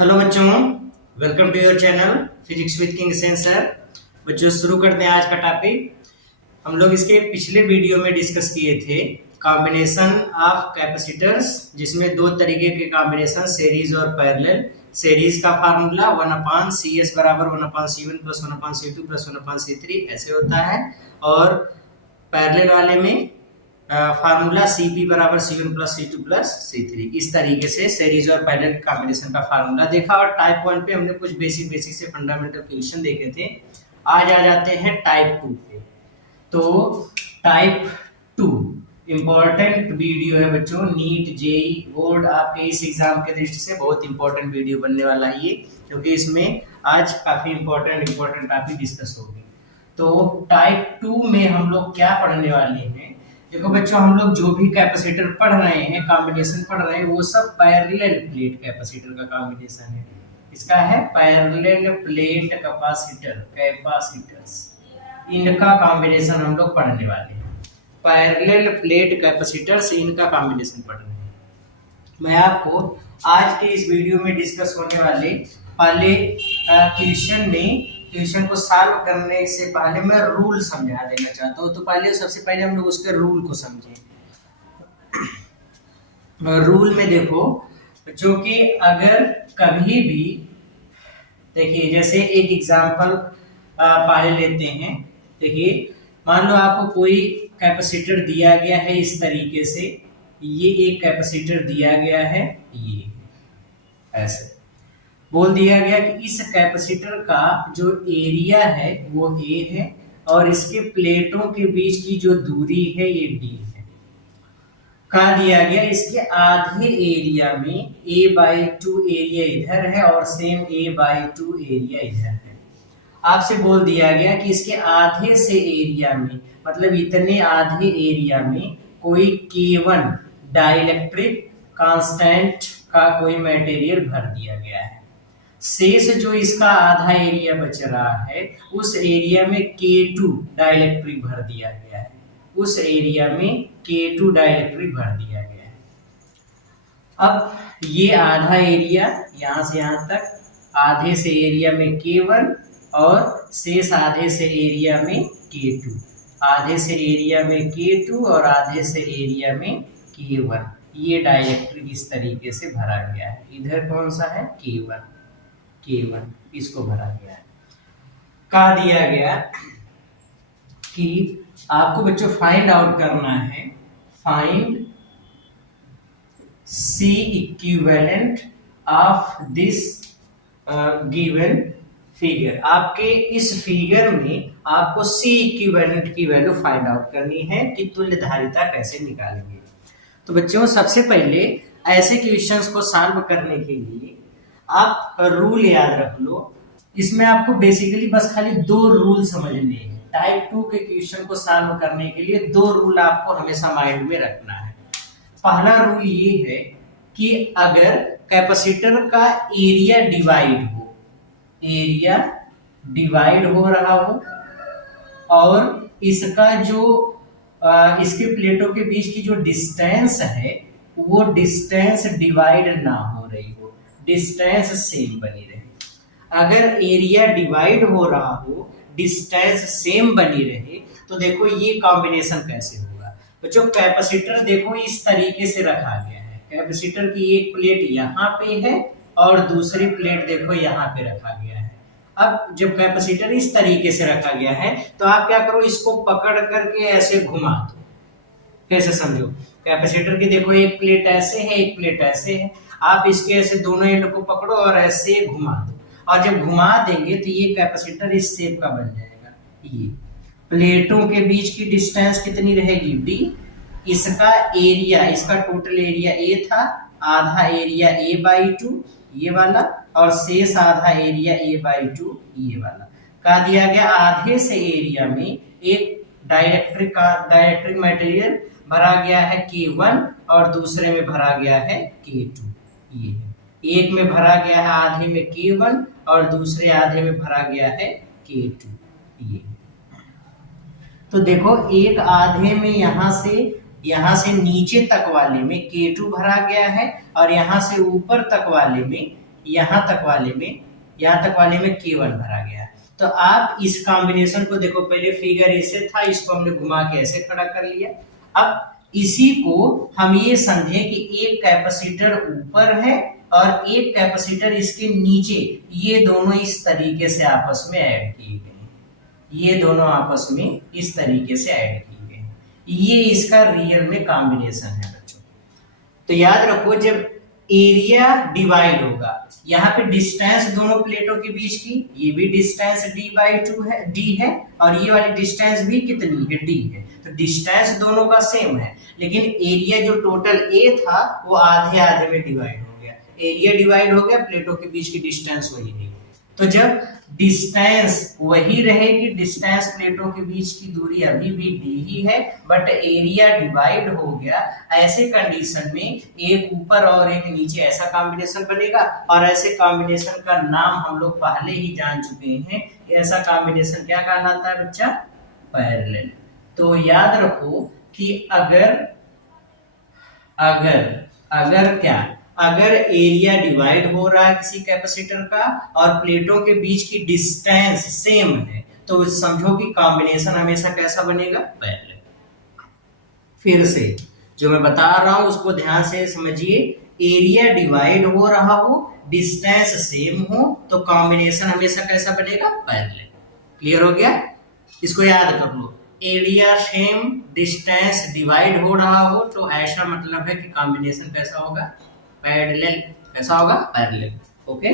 Hello बच्चों, welcome to your channel physics with King Sensor. बच्चों शुरू करते हैं आज का टॉपिक। हम लोग इसके पिछले वीडियो में डिस्कस किए थे कॉम्बिनेशन ऑफ कैपेसिटर्स, जिसमें दो तरीके के कॉम्बिनेशन सीरीज और पैरेलल। सीरीज का फार्मूला 1/CS बराबर 1/C1 plus 1/C2 plus 1/C3 ऐसे होता है, और पैरेलल वाले में फार्मूला Cp बराबर C1 plus C2 plus C3। इस तरीके से सीरीज और पैरेलल कॉम्बिनेशन का फार्मूला देखा, और टाइप 1 पे हमने कुछ बेसिक से फंडामेंटल क्वेश्चन देखे थे। आज आ जाते हैं टाइप 2 पे। तो टाइप 2 इंपॉर्टेंट वीडियो है बच्चों, नीट जेई बोर्ड आपके इस एग्जाम के दृष्टि से बहुत इंपॉर्टेंट वीडियो बनने वाला है ये, क्योंकि इसमें आज काफी इंपॉर्टेंट टॉपिक डिस्कस होगी। तो टाइप 2 में हम लोग क्या पढ़ने वाले हैं? देखो बच्चों, हम लोग जो भी कैपेसिटर पढ़ रहे हैं, कॉम्बिनेशन पढ़ रहे हैं, वो सब पैरेलल प्लेट कैपेसिटर का कॉम्बिनेशन है। इसका है पैरेलल प्लेट कैपेसिटर्स, इनका कॉम्बिनेशन हम लोग पढ़ने वाले हैं। पैरेलल प्लेट कैपेसिटर्स, इनका कॉम्बिनेशन पढ़ रहे हैं। मैं आपको आज के इस वीडियो में डिस्कस होने वाले पहले क्वेश्चन को सॉल्व करने से पहले मैं रूल समझा देना चाहता हूँ। तो सबसे पहले हम लोग उसके रूल को समझें। रूल में देखो, जो कि अगर कभी भी देखिए, जैसे एक एग्जांपल पहले लेते हैं। देखिए, मान लो आपको कोई कैपेसिटर दिया गया है इस तरीके से, ये एक कैपेसिटर दिया गया है, ये ऐसे बोल दिया गया कि इस कैपेसिटर का जो एरिया है वो A है, और इसके प्लेटों के बीच की जो दूरी है ये D है। कहा दिया गया इसके आधे एरिया में A/2 एरिया इधर है और सेम A/2 एरिया इधर है। आपसे बोल दिया गया कि इसके आधे से एरिया में, मतलब इतने आधे एरिया में कोई K1 डाइलेक्ट्रिक कांस्टेंट का कोई मटेरियल भर दिया गया है। शेष जो इसका आधा एरिया बच रहा है, उस एरिया में K2 डाइलेक्ट्रिक भर दिया गया है। उस एरिया में K2 डाइलेक्ट्रिक भर दिया गया है। अब ये आधा एरिया यहां से यहां तक, आधे से एरिया में K1 और शेष आधे से एरिया में K2, आधे से एरिया में K2 और आधे से एरिया में K1। ये डाइलेक्ट्रिक इस तरीके से भरा गया है। इधर कौन सा है? K1, इसको भरा गया है। कहा दिया गया कि आपको बच्चों फाइंड आउट करना है, find C equivalent of this given figure. आपके इस फिगर में आपको C इक्विवेलेंट की वैल्यू फाइंड आउट करनी है कि तुल्यधारिता कैसे निकालेंगे। तो बच्चों, सबसे पहले ऐसे क्वेश्चंस को सॉल्व करने के लिए आप रूल याद रख लो। इसमें आपको बेसिकली बस खाली दो रूल समझने हैं। टाइप 2 के क्वेश्चन को सॉल्व करने के लिए दो रूल आपको हमेशा माइंड में रखना है। पहला रूल ये है कि अगर कैपेसिटर का एरिया डिवाइड हो रहा हो, और इसका जो इसके प्लेटों के बीच की जो डिस्टेंस है वो डिस्टेंस डिवाइड ना हो रही हो, डिस्टेंस सेम बनी रहे। अगर एरिया डिवाइड हो रहा हो, डिस्टेंस सेम बनी रहे, तो देखो ये कॉम्बिनेशन कैसे होगा। बच्चों, कैपेसिटर देखो इस तरीके से रखा गया है। कैपेसिटर की एक प्लेट यहाँ पे है और दूसरी प्लेट देखो यहाँ पे रखा गया है। अब जब कैपेसिटर इस तरीके से रखा गया है, तो आप क्या करो, इसको पकड़ करके ऐसे घुमा दो। कैसे समझो? कैपेसिटर की देखो एक प्लेट ऐसे है, एक प्लेट ऐसे है। आप इसके ऐसे दोनों एंड को पकड़ो और ऐसे घुमा दो, और जब घुमा देंगे तो ये कैपेसिटर इस शेप का बन जाएगा। ये प्लेटों के बीच की डिस्टेंस कितनी रहेगी? D। इसका एरिया, इसका टोटल एरिया A था, आधा एरिया A/2 ये वाला, और शेष आधा एरिया A/2 ये वाला। कहा दिया गया आधे से एरिया में एक डाइलेक्ट्रिक मटेरियल भरा गया है K1 और दूसरे में भरा गया है K2। ये है, एक में भरा गया है आधे में K1 और दूसरे आधे में भरा गया है K2। ये तो देखो, एक आधे में यहाँ से नीचे तक वाले में K2 भरा गया है, और यहाँ से ऊपर तक वाले में यहाँ तक वाले में K1 भरा गया। तो आप इस कॉम्बिनेशन को देखो, पहले फिगर ऐसे था, इसको हमने घुमा के ऐसे खड़ा कर लिया। अब इसी को हम ये समझे कि एक कैपेसिटर ऊपर है और एक कैपेसिटर इसके नीचे, ये दोनों इस तरीके से आपस में ऐड किए गए, ये दोनों आपस में इस तरीके से ऐड किए गए, ये इसका रियल में कॉम्बिनेशन है बच्चों। तो याद रखो, जब एरिया डिवाइड होगा, यहाँ पे डिस्टेंस दोनों प्लेटों के बीच की, ये भी डिस्टेंस d/2 है, d है, और ये वाली डिस्टेंस भी कितनी है, d है। तो डिस्टेंस दोनों का सेम है, लेकिन एरिया जो टोटल A था वो आधे आधे में डिवाइड हो गया, एरिया डिवाइड हो गया, प्लेटों के बीच की डिस्टेंस वही रही। तो जब डिस्टेंस वही रहेगी, डिस्टेंस प्लेटों के बीच की दूरी अभी भी d ही है, बट एरिया डिवाइड हो गया, ऐसे कंडीशन में एक ऊपर और एक नीचे ऐसा कॉम्बिनेशन बनेगा। और ऐसे कॉम्बिनेशन का नाम हम लोग पहले ही जान चुके हैं, ऐसा कॉम्बिनेशन क्या कहलाता है बच्चा, पैरेलल। तो याद रखो कि अगर एरिया डिवाइड हो रहा है किसी कैपेसिटर का और प्लेटों के बीच की डिस्टेंस सेम है, तो समझो कि कॉम्बिनेशन हमेशा कैसा बनेगा, पैरेलल। फिर से जो मैं बता रहा हूं उसको ध्यान से समझिए, एरिया डिवाइड हो रहा हो, डिस्टेंस सेम हो, तो कॉम्बिनेशन हमेशा कैसा बनेगा, पैरेलल। क्लियर हो गया? इसको याद कर लो, एरिया सेम, डिस्टेंस डिवाइड हो रहा हो, तो ऐसा मतलब है कि कॉम्बिनेशन कैसा होगा, पैरेलल। कैसा होगा, पैरेलल। ओके,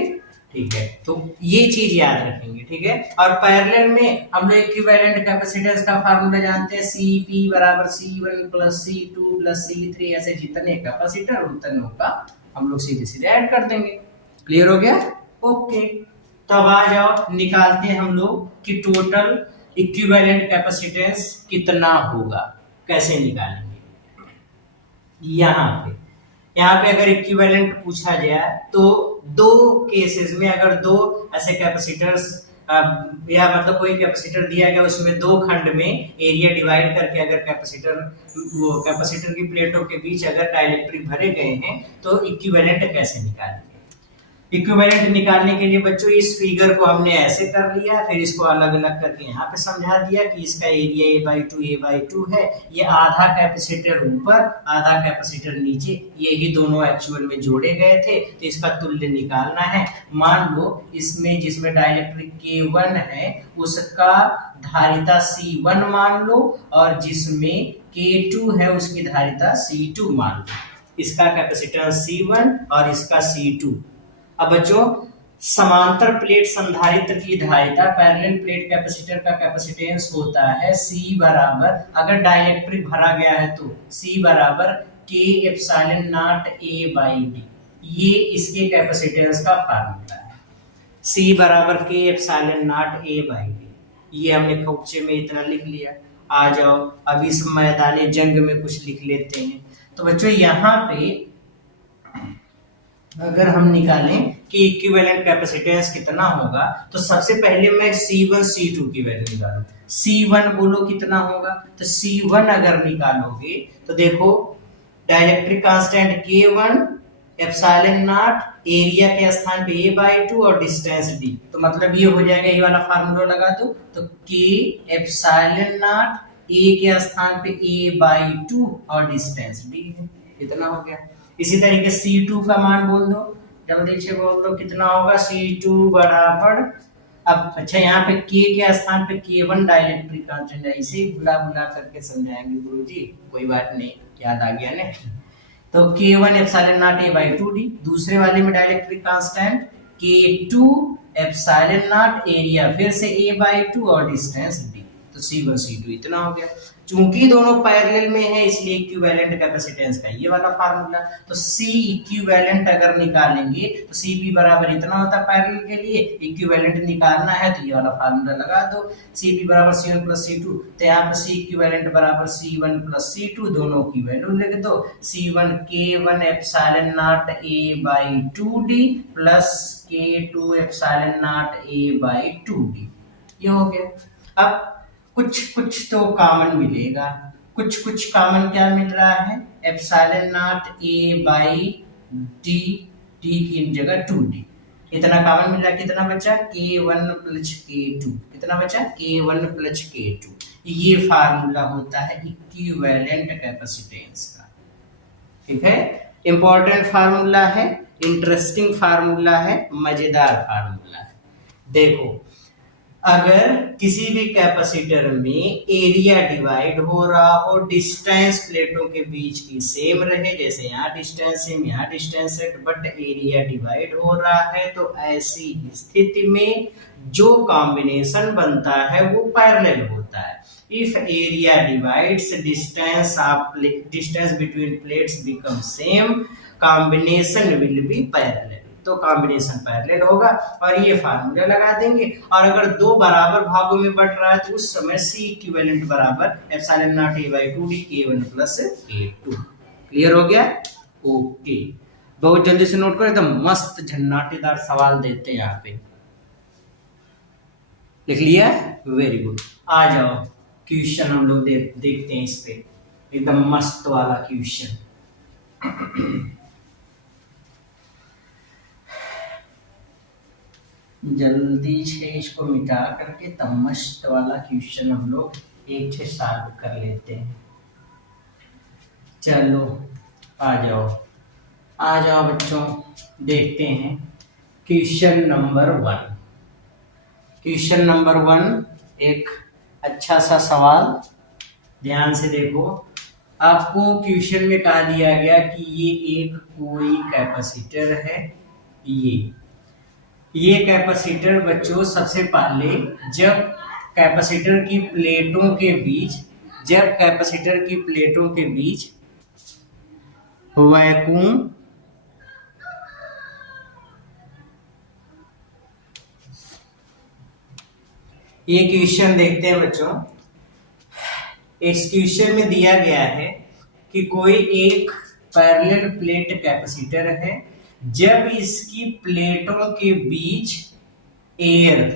ठीक है, तो ये चीज याद रखेंगे, ठीक है। और पैरेलल में हम लोग इक्विवेलेंट कैपेसिटेंस का फार्मूला जानते हैं, Cp बराबर C1 plus C2 plus C3, ऐसे जितने कैपेसिटर उतनों का हम लोग सीधे सीधे ऐड कर देंगे। क्लियर हो गया? ओके, तो अब आ जाओ, निकालते हैं हम लोग कि टोटल इक्विवेलेंट कैपेसिटेंस कितना होगा। कैसे निकालेंगे? यहाँ पे अगर इक्विवेलेंट पूछा जाए तो दो केसेस में, अगर दो ऐसे कैपेसिटर्स या मतलब कोई कैपेसिटर दिया गया, उसमें दो खंड में एरिया डिवाइड करके अगर कैपेसिटर की प्लेटों के बीच अगर डाइलेक्ट्रिक भरे गए हैं, तो इक्विवेलेंट कैसे निकालेंगे। इक्विवेलेंट निकालने के लिए बच्चों इस फिगर को हमने ऐसे कर लिया, फिर इसको अलग अलग करके यहाँ पे समझा दिया कि इसका एरिया A/2 है, ये आधा कैपेसिटर ऊपर आधा कैपेसिटर नीचे, यही दोनों एक्चुअल में जोड़े गए थे, तो इसका तुल्य निकालना है। मान लो इसमें जिसमें डाइलेक्ट्रिक K1 है उसका धारिता C1 मान लो, और जिसमें K2 है उसकी धारिता C2 मान लो। इसका कैपेसिटेंस C1 और इसका C2। अब बच्चों, समांतर प्लेट संधारित्र की धारिता, पैरेलल प्लेट कैपेसिटर का कैपेसिटेंस होता है C बराबर, अगर डाइलेक्ट्रिक भरा गया है तो C बराबर K/0 A/d, ये इसके कैपेसिटेंस का फार्मूला है। C बराबर K/0 A/d, ये हमने खौचे में इतना लिख लिया। आ जाओ अब इस मैदान जंग में कुछ लिख लेते हैं। तो बच्चों यहाँ पे अगर हम निकालें कि इक्विवेलेंट कैपेसिटेंस कितना होगा, तो सबसे पहले मैं C1 C2 की वैल्यू निकालूं। C1 बोलो कितना होगा, तो C1 अगर निकालोगे तो देखो डाइलेक्ट्रिक कांस्टेंट K1 ε0, एरिया के स्थान पे A/2 और डिस्टेंस d, तो मतलब ये हो जाएगा, ये वाला फार्मूला लगा दो, तो K/0 A के स्थान पे A/2 और डिस्टेंस d है, इतना हो गया। इसी तरीके C2 का मान बोल दो, जल्दी से बोल दो कितना होगा, C2 बराबर, अब अच्छा यहाँ पे K के स्थान पे K1 डाइलेक्ट्रिक कांस्टेंट है, इसे बुला करके समझाएंगे गुरुजी, कोई बात नहीं, याद आ गया ना। तो K1 ε0 A/2d, दूसरे वाले में डाइलेक्ट्रिक कांस्टेंट K2 ε0, एरिया फिर से A/2 और डिस्टेंस d, तो C1 C2 इतना हो गया। चूंकि दोनों पैरेलल में है इसलिए इक्विवेलेंट कैपेसिटेंस का ये वाला फार्मूला। तो C इक्विवेलेंट अगर निकालेंगे तो Cp बराबर इतना होता है पैरेलल के लिए, इक्विवेलेंट निकालना है तो ये वाला फार्मूला लगा दो, Cp बराबर C1 प्लस C2, तो यहाँ पर C इक्विवेलेंट बराबर C1 प्लस C2, दोनों की वैल्यू लिख दो। C1 K1 ε0 A/2d plus K2 ε0 A/2d, ये हो गया। अब कुछ तो कॉमन मिलेगा, कुछ कॉमन क्या मिल रहा है, ε0 A/d, d की जगह 2d, इतना कॉमन मिल रहा, कितना बचा K1 प्लस K2, कितना बचा K1 प्लस K2। ये फार्मूला होता है इक्विवेलेंट कैपेसिटेंस का। ठीक है, इंपॉर्टेंट फार्मूला है, इंटरेस्टिंग फार्मूला है, मजेदार फार्मूला है। देखो, अगर किसी भी कैपेसिटर में एरिया डिवाइड हो रहा हो, डिस्टेंस प्लेटों के बीच की सेम रहे, जैसे यहाँ डिस्टेंस सेम, यहाँ डिस्टेंस है, बट एरिया डिवाइड हो रहा है, तो ऐसी स्थिति में जो कॉम्बिनेशन बनता है वो पैरेलल होता है। If area divides distance between plates become same, combination will be parallel। तो कॉम्बिनेशन पैरेलल होगा और ये फार्मूला लगा देंगे। और अगर दो बराबर भागों में बट रहा है तो उस समय C इक्विवेलेंट बराबर epsilon not A/2D K1 plus K2। Clear हो गया? ओके, बहुत जल्दी से नोट करो, एकदम मस्त झन्नाटेदार सवाल देते हैं यहाँ पे। लिख लिया? Very good. आ जाओ, क्वेश्चन हम लोग देखते हैं इस पे, एकदम मस्त वाला क्वेश्चन। जल्दी से इसको मिटा करके तब मस्त वाला क्वेश्चन हम लोग एक से सॉल्व कर लेते हैं। चलो आ जाओ, आ जाओ बच्चों, देखते हैं क्वेश्चन नंबर 1। क्वेश्चन नंबर 1 एक अच्छा सा सवाल, ध्यान से देखो। आपको क्वेश्चन में कहा दिया गया कि ये एक कोई कैपेसिटर है। ये कैपेसिटर बच्चों, सबसे पहले जब कैपेसिटर की प्लेटों के बीच वैक्यूम ये क्वेश्चन देखते हैं बच्चों। इस क्वेश्चन में दिया गया है कि कोई एक पैरेलल प्लेट कैपेसिटर है, जब इसकी प्लेटों के बीच एयर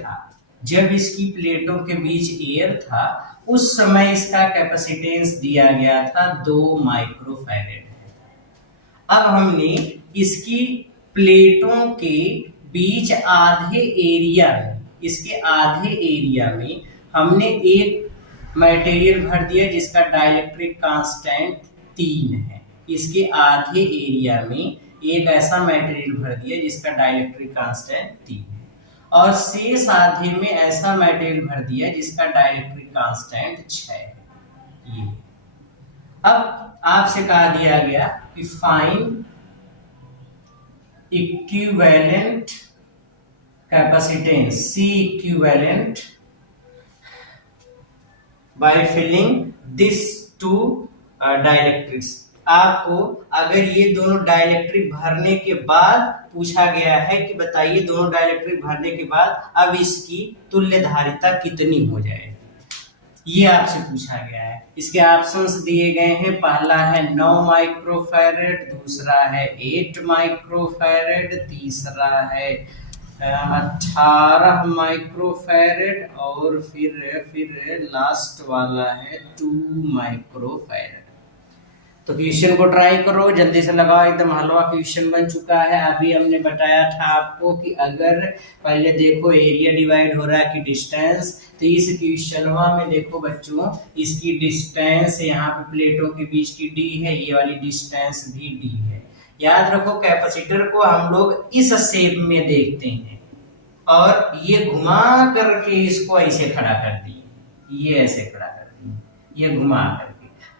था, उस समय इसका कैपेसिटेंस दिया गया था 2 माइक्रोफैरेड। अब हमने इसकी प्लेटों के बीच इसके आधे एरिया में हमने एक मटेरियल भर दिया जिसका डाइलेक्ट्रिक कांस्टेंट 3 है। इसके आधे एरिया में एक ऐसा मटेरियल भर दिया जिसका डाइलेक्ट्रिक कांस्टेंट 3 है, और शेष आधे में ऐसा मटेरियल भर दिया जिसका डाइलेक्ट्रिक कांस्टेंट 6 है। ये अब आपसे कहा दिया गया कि find equivalent capacitance C equivalent by filling this two dielectrics. आपको अगर ये दोनों डाइलेक्ट्रिक भरने के बाद पूछा गया है कि बताइए दोनों डाइलेक्ट्रिक भरने के बाद अब इसकी तुल्य धारिता कितनी हो जाएगी, ये आपसे पूछा गया है। इसके ऑप्शंस दिए गए हैं, पहला है 9 माइक्रोफैरेड, दूसरा है 8 माइक्रोफैरेड, तीसरा है 18 माइक्रोफैरेड और फिर लास्ट वाला है 2 माइक्रोफैरेड। तो क्वेश्चन को ट्राई करो, जल्दी से लगाओ, एकदम हलवा क्वेश्चन बन चुका है। अभी हमने बताया था आपको कि अगर पहले देखो एरिया डिवाइड हो रहा है कि डिस्टेंस, तो इस क्वेश्चन में देखो बच्चों, इसकी डिस्टेंस यहाँ पे प्लेटों के बीच की d है, ये वाली डिस्टेंस भी d है। याद रखो कैपेसिटर को हम लोग इस शेप में देखते हैं और ये घुमा करके इसको ऐसे खड़ा कर दिए, ये ऐसे खड़ा कर दिए, ये घुमा करके,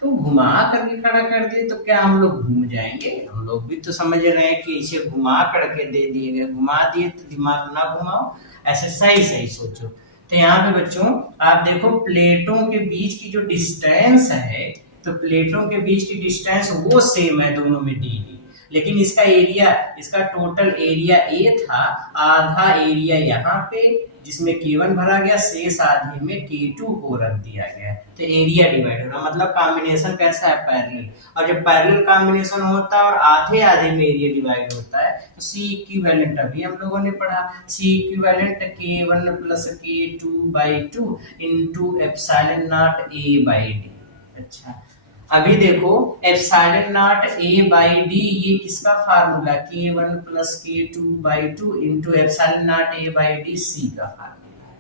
तो घुमा करके खड़ा कर दिए तो क्या हम लोग घूम जाएंगे? हम लोग भी तो समझ रहे हैं कि इसे घुमा करके दे दिए गए, घुमा दिए तो दिमाग ना घुमाओ, ऐसे सही सोचो। तो यहाँ पे बच्चों आप देखो प्लेटों के बीच की जो डिस्टेंस है, तो प्लेटों के बीच की डिस्टेंस वो सेम है दोनों में डी, लेकिन इसका एरिया, इसका टोटल एरिया A था, आधा एरिया यहाँ पे जिसमें K1 भरा गया, शेष आधे में K2 को रख दिया गया, तो एरिया डिवाइड हो रहा, मतलब कॉम्बिनेशन कैसा है? पैरेलल। और जब पैरेलल कॉम्बिनेशन होता है और आधे आधे में एरिया डिवाइड होता है तो C इक्विवेलेंट अभी हम लोगों ने पढ़ा, C equivalent K1 plus K2/2 into epsilon naught A/D। अच्छा, अभी देखो epsilon naught A by D, ये किसका formula, K1 plus K2 by 2 into epsilon naught A by D, C का फार्मूला है।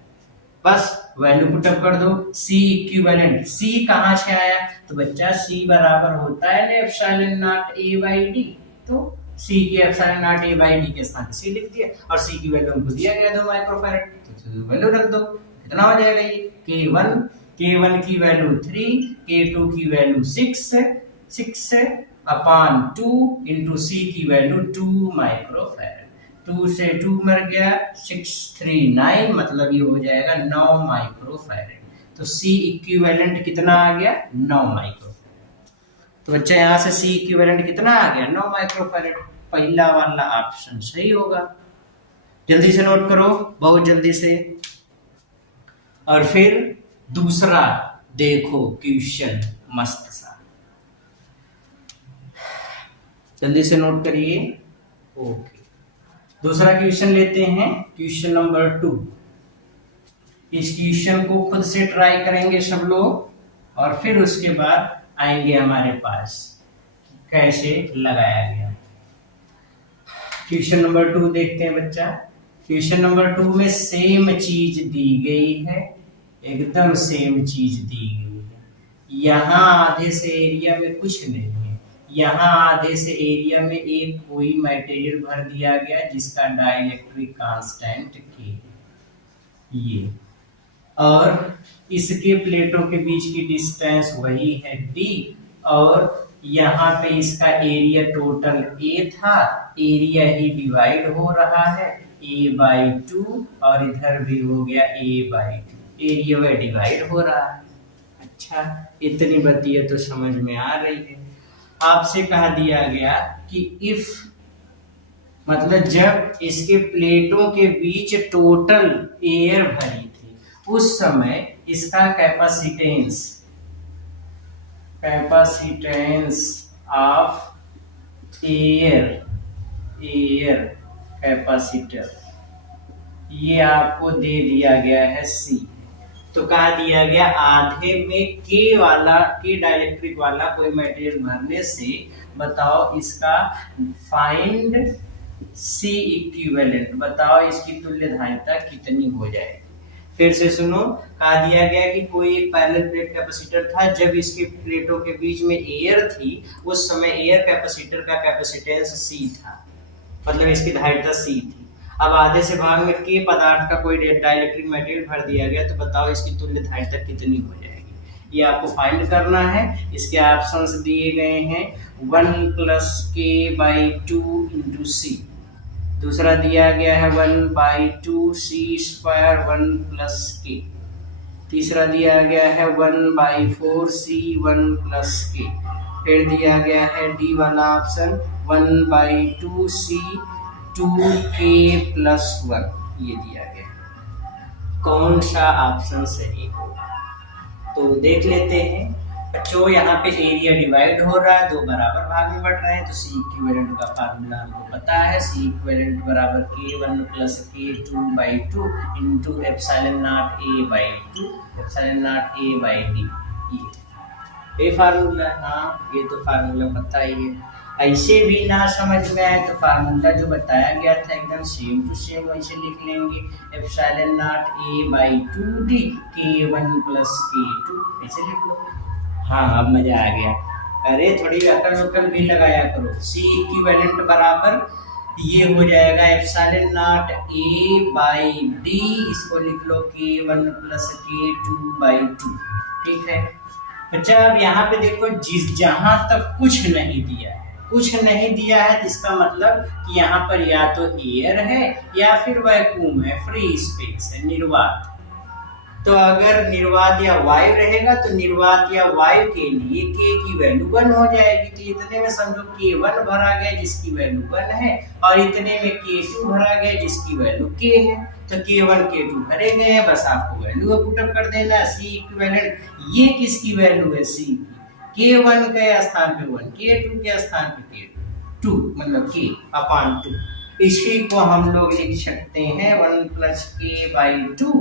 बस वैल्यू पुटअप कर दो, सी इक्विवेलेंट, सी कहां से आया, तो बच्चा सी बराबर होता है ना epsilon naught A by D, तो सी की epsilon naught A by D के स्थान पे सी लिख दिया, और सी की वैल्यू हमको दिया गया 2 माइक्रोफैराड, तो वैल्यू रख दो, कितना हो जाएगा ये, K1 की वैल्यू 3, K2 की वैल्यू 6 अपॉन 2 इंटू सी की वैल्यू 2 माइक्रोफैराड, 2 से 2 मर गया, 6 3 9, मतलब ये हो जाएगा 9 माइक्रोफैराड। तो सी इक्विवेलेंट कितना आ गया, 9 माइक्रोफैराड। तो बच्चा यहाँ से सी इक्विवेलेंट कितना आ गया, 9 माइक्रोफैराड। पहला वाला ऑप्शन सही होगा। जल्दी से नोट करो, बहुत जल्दी से। और फिर दूसरा देखो क्वेश्चन मस्त सा, जल्दी से नोट करिए। ओके, दूसरा क्वेश्चन लेते हैं, क्वेश्चन नंबर 2। इस क्वेश्चन को खुद से ट्राई करेंगे सब लोग, और फिर उसके बाद आएंगे हमारे पास कैसे लगाया गया। क्वेश्चन नंबर 2 देखते हैं बच्चा। क्वेश्चन नंबर 2 में सेम चीज दी गई है, एकदम सेम चीज दी गई है। यहाँ आधे से एरिया में कुछ नहीं है, यहाँ आधे से एरिया में एक कोई मटेरियल भर दिया गया जिसका डाइलेक्ट्रिक कांस्टेंट K, ये, और इसके प्लेटों के बीच की डिस्टेंस वही है D, और यहाँ पे इसका एरिया टोटल A था, एरिया ही डिवाइड हो रहा है A/2, और इधर भी हो गया A/2, एरिया में डिवाइड हो रहा है। अच्छा, इतनी बतिया तो समझ में आ रही है। आपसे कहा दिया गया कि इफ, मतलब जब इसके प्लेटों के बीच टोटल एयर भरी थी, उस समय इसका कैपेसिटेंस ऑफ एयर कैपेसिटर, ये आपको दे दिया गया है C। तो कहा दिया गया आधे में के डाइलेक्ट्रिक वाला कोई मटेरियल भरने से बताओ इसका फाइंड C इक्विवेलेंट, बताओ इसकी तुल्य धारिता कितनी हो जाएगी। फिर से सुनो, कहा दिया गया कि कोई एक पैरेलल प्लेट कैपेसिटर था, जब इसके प्लेटों के बीच में एयर थी, उस समय एयर कैपेसिटर का कैपेसिटेंस C था, मतलब इसकी धारिता C थी। अब आधे से भाग में के पदार्थ का कोई डाइलेक्ट्रिक मटेरियल भर दिया गया, तो बताओ इसकी तुल्य धारिता कितनी हो जाएगी, ये आपको फाइंड करना है। इसके ऑप्शंस दिए गए हैं 1 प्लस K/2 इंटू C, दूसरा दिया गया है 1/2 C² 1 प्लस K, तीसरा दिया गया है 1/4 C1 प्लस K, फिर दिया गया है डी वाला ऑप्शन 1/2 C2K प्लस 1, ये दिया गया। कौन सा ऑप्शन सही होगा, तो देख लेते हैं बच्चों। यहाँ पे एरिया डिवाइड हो रहा है, दो बराबर भाग में बढ़ रहे हैं, तो C इक्विवेलेंट का फार्मूला हमको पता है, C इक्विवेलेंट बराबर K1 plus K2/2 into epsilon not A/2 epsilon naught A/D, ये फार्मूला। हाँ, ये तो फार्मूला पता ही है। ऐसे भी ना समझ में आए तो फार्मूला जो बताया गया था एकदम सेम टू सेम वैसे लिख लेंगे, epsilon not A/2D K1 plus K2, ऐसे लिख लो। हाँ, अब मजा आ गया। अरे थोड़ी अकल भी लगाया करो। C इक्विवेलेंट बराबर ये हो जाएगा एप्सिलॉन नॉट A/D, इसको लिख लो K1 प्लस K2/2, ठीक है बच्चा। अब यहाँ पे देखो, जहां तक कुछ नहीं दिया है, इसका मतलब कि यहाँ पर या तो एयर है या फिर वैक्यूम है, फ्री स्पेस है, निर्वात। तो अगर निर्वात या वायु रहेगा तो निर्वात या वायु के लिए K की वैल्यू 1 हो जाएगी। तो इतने में समझो K1 भरा गया जिसकी वैल्यू 1 है, और इतने में K2 भरा गया जिसकी वैल्यू K है। तो K1 K2 भरे गए हैं, बस आपको वैल्यू पुटअप कर देना। C इक्विवेलेंट, ये किसकी वैल्यू है, C की। K1 के स्थान पे 1, K2 के स्थान पे K2, मतलब K/2। इसी को हम लोग लिख सकते हैं 1 प्लस K/2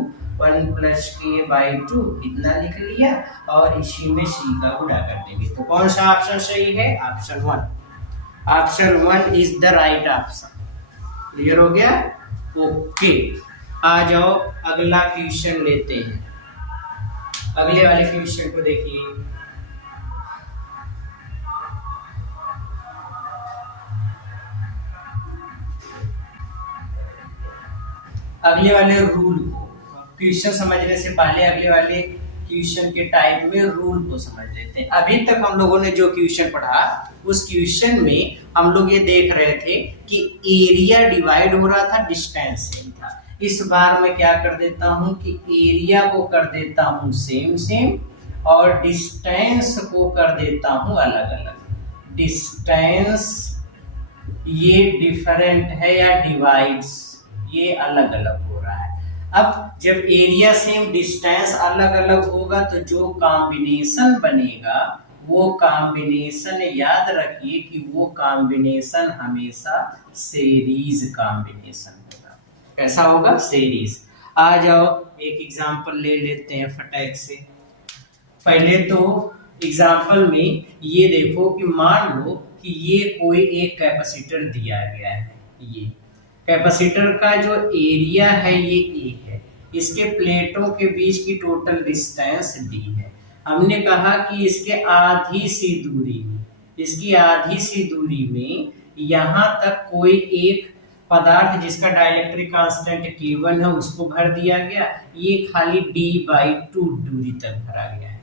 1+k/2 इतना लिख लिया और इसी में c का गुणा कर देंगे। तो कौन सा ऑप्शन सही है? Option 1। Option 1 is the right option. Clear हो गया? ओके, आ जाओ अगला क्वेश्चन लेते हैं। अगले वाले क्वेश्चन को देखिए। अगले वाले रूल को, क्वेश्चन समझने से पहले अगले वाले क्वेश्चन के टाइप में रूल को समझ लेते हैं। अभी तक हम लोगों ने जो क्वेश्चन पढ़ा उस क्वेश्चन में हम लोग ये देख रहे थे कि एरिया डिवाइड हो रहा था, डिस्टेंस सेम था। इस बार मैं क्या कर देता हूं कि एरिया को कर देता हूं सेम सेम और डिस्टेंस को कर देता हूं अलग अलग। डिस्टेंस ये डिफरेंट है या डिवाइड्स ये अलग अलग हो रहा है। अब जब एरिया सेम डिस्टेंस अलग अलग होगा तो जो कॉम्बिनेशन बनेगा वो कॉम्बिनेशन याद रखिए कि वो कॉम्बिनेशन हमेशा सीरीज कॉम्बिनेशन होगा। कैसा होगा? सीरीज। आ जाओ एक एग्जांपल ले लेते हैं फटाक से। पहले तो एग्जांपल में ये देखो कि मान लो कि ये कोई एक कैपेसिटर दिया गया है। ये कैपेसिटर का जो एरिया है ये ए है, इसके प्लेटों के बीच की टोटल डिस्टेंस डी है। हमने कहा कि इसके आधी सी दूरी में, इसकी आधी सी दूरी में यहाँ तक कोई एक पदार्थ जिसका डाइलेक्ट्रिक कांस्टेंट K1 है उसको भर दिया गया। ये खाली d/2 दूरी तक भरा गया है।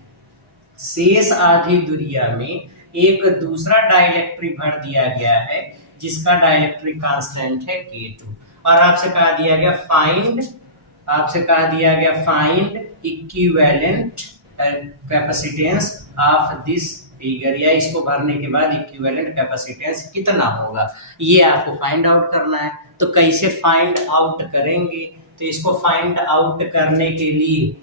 शेष आधी दूरिया में एक दूसरा डाइलेक्ट्रिक भर दिया गया है जिसका डाइलेक्ट्रिक कांस्टेंट है K2 और आपसे कहा दिया गया find equivalent capacitance of this figure, या इसको भरने के बाद इक्विवेलेंट कैपेसिटेंस कितना होगा ये आपको फाइंड आउट करना है। तो कैसे फाइंड आउट करेंगे? तो इसको फाइंड आउट करने के लिए